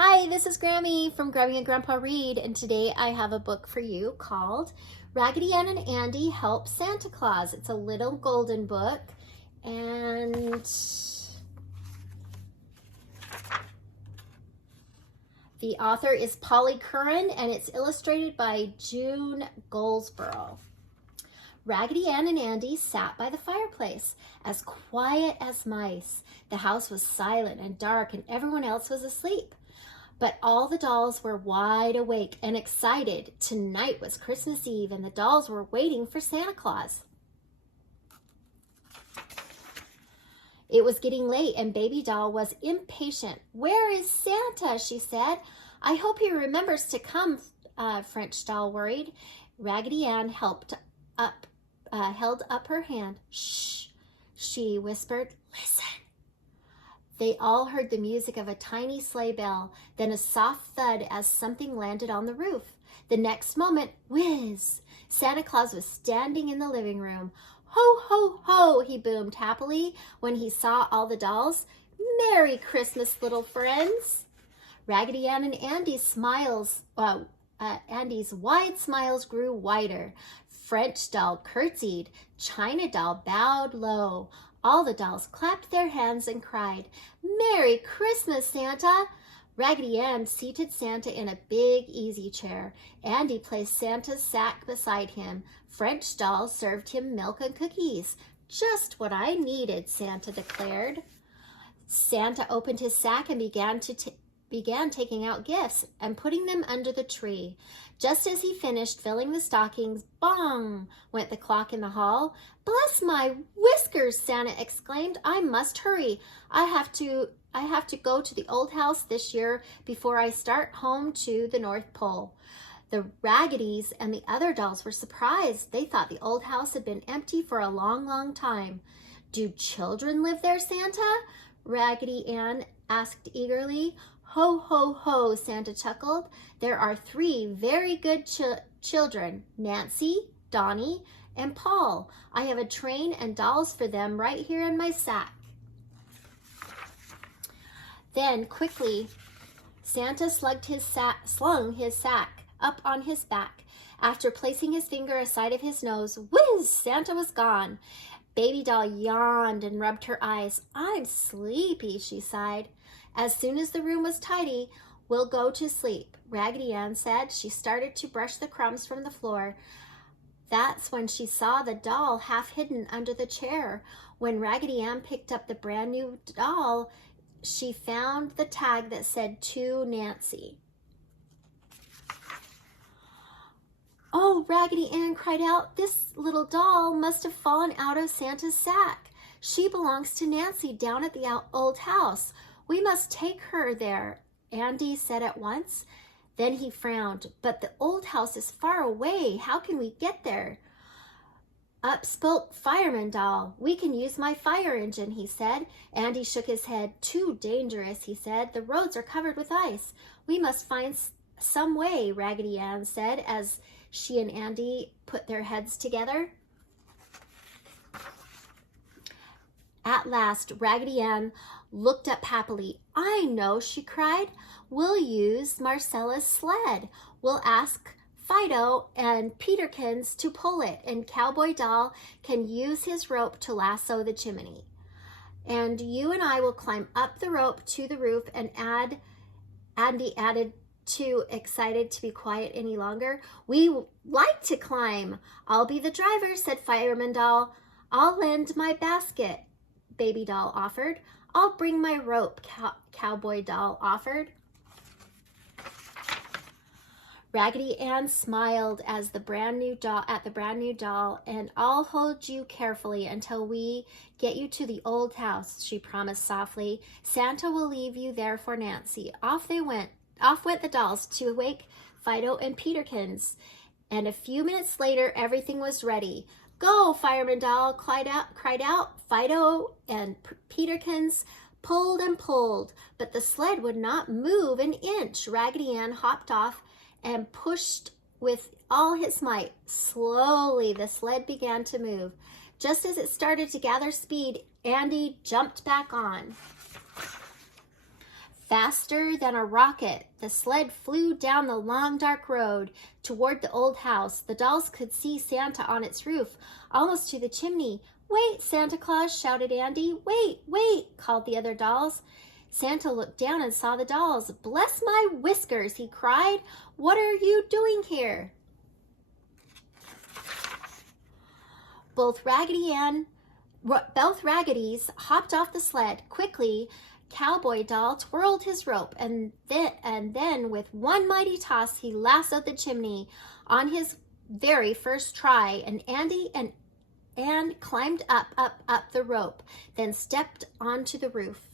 Hi, this is Grammy from Grammy and Grandpa Read, and today I have a book for you called Raggedy Ann and Andy Help Santa Claus. It's a little golden book, and the author is Polly Curren, and it's illustrated by June Goldsborough. Raggedy Ann and Andy sat by the fireplace, as quiet as mice. The house was silent and dark, and everyone else was asleep. But all the dolls were wide awake and excited. Tonight was Christmas Eve, and the dolls were waiting for Santa Claus. It was getting late, and Baby Doll was impatient. "Where is Santa?" she said. "I hope he remembers to come," French Doll worried. Raggedy Ann held up her hand. "Shh," she whispered. "Listen." They all heard the music of a tiny sleigh bell, then a soft thud as something landed on the roof. The next moment, whiz! Santa Claus was standing in the living room. "Ho, ho, ho," he boomed happily when he saw all the dolls. "Merry Christmas, little friends." Raggedy Ann and Andy's wide smiles grew wider. French Doll curtsied. China Doll bowed low. All the dolls clapped their hands and cried, "Merry Christmas, Santa!" Raggedy Ann seated Santa in a big easy chair. Andy placed Santa's sack beside him. French Doll served him milk and cookies. "Just what I needed," Santa declared. Santa opened his sack and began taking out gifts and putting them under the tree. Just as he finished filling the stockings, bong, went the clock in the hall. "Bless my whiskers," Santa exclaimed. "I must hurry. I have to go to the old house this year before I start home to the North Pole." The Raggedys and the other dolls were surprised. They thought the old house had been empty for a long, long time. "Do children live there, Santa?" Raggedy Ann asked eagerly. "Ho, ho, ho," Santa chuckled. "There are 3 very good children, Nancy, Donnie, and Paul. I have a train and dolls for them right here in my sack." Then, quickly, Santa slung his sack up on his back. After placing his finger aside of his nose, whiz, Santa was gone. Baby Doll yawned and rubbed her eyes. "I'm sleepy," she sighed. "As soon as the room was tidy, we'll go to sleep," Raggedy Ann said. She started to brush the crumbs from the floor. That's when she saw the doll half hidden under the chair. When Raggedy Ann picked up the brand new doll, she found the tag that said, "To Nancy." "Oh," Raggedy Ann cried out, "this little doll must have fallen out of Santa's sack. She belongs to Nancy down at the old house. We must take her there," Andy said at once. Then he frowned. "But the old house is far away. How can we get there?" Up spoke Fireman Doll. "We can use my fire engine," he said. Andy shook his head. "Too dangerous," he said. "The roads are covered with ice. We must find some way," Raggedy Ann said as she and Andy put their heads together. At last, Raggedy Ann looked up happily. "I know," she cried. "We'll use Marcella's sled. We'll ask Fido and Peterkins to pull it, and Cowboy Doll can use his rope to lasso the chimney. And you and I will climb up the rope to the roof," and Andy added, too excited to be quiet any longer. "We like to climb." "I'll be the driver," said Fireman Doll. "I'll lend my basket," Baby Doll offered. "I'll bring my rope," Cowboy Doll offered. Raggedy Ann smiled at the brand new doll. "And I'll hold you carefully until we get you to the old house," she promised softly. "Santa will leave you there for Nancy." Off went the dolls to wake Fido and Peterkins. And a few minutes later, everything was ready. "Go!" Fireman Doll cried out. Fido and Peterkins pulled and pulled, but the sled would not move an inch. Raggedy Ann hopped off and pushed with all his might. Slowly, the sled began to move. Just as it started to gather speed, Andy jumped back on. Faster than a rocket, the sled flew down the long, dark road toward the old house. The dolls could see Santa on its roof, almost to the chimney. "Wait, Santa Claus," shouted Andy. "Wait, wait," called the other dolls. Santa looked down and saw the dolls. "Bless my whiskers," he cried. "What are you doing here?" Both Raggedys hopped off the sled. Quickly, Cowboy Doll twirled his rope, and then with one mighty toss, he lassoed the chimney on his very first try, and Andy and Anne climbed up the rope, then stepped onto the roof.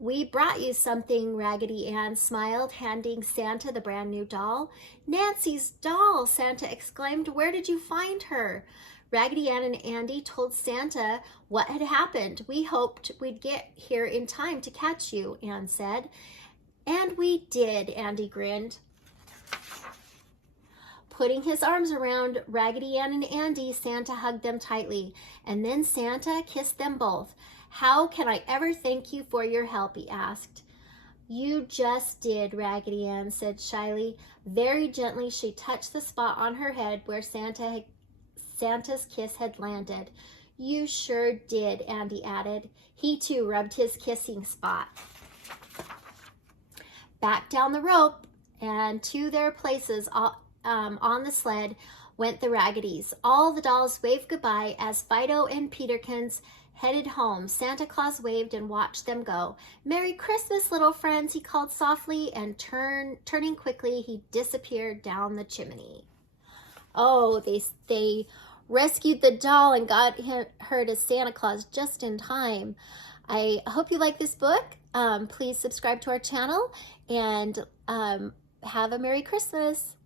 "We brought you something," Raggedy Ann smiled, handing Santa the brand new doll. "Nancy's doll!" Santa exclaimed. "Where did you find her?" Raggedy Ann and Andy told Santa what had happened. "We hoped we'd get here in time to catch you," Ann said. "And we did," Andy grinned. Putting his arms around Raggedy Ann and Andy, Santa hugged them tightly, and then Santa kissed them both. "How can I ever thank you for your help?" he asked. "You just did," Raggedy Ann said shyly. Very gently, she touched the spot on her head where Santa's kiss had landed. "You sure did," Andy added. He too rubbed his kissing spot. Back down the rope and to their places on the sled went the Raggedys. All the dolls waved goodbye as Fido and Peterkins headed home. Santa Claus waved and watched them go. "Merry Christmas, little friends," he called softly, and turning quickly, he disappeared down the chimney. Oh, they rescued the doll and got her to Santa Claus just in time. I hope you like this book. Please subscribe to our channel and have a Merry Christmas.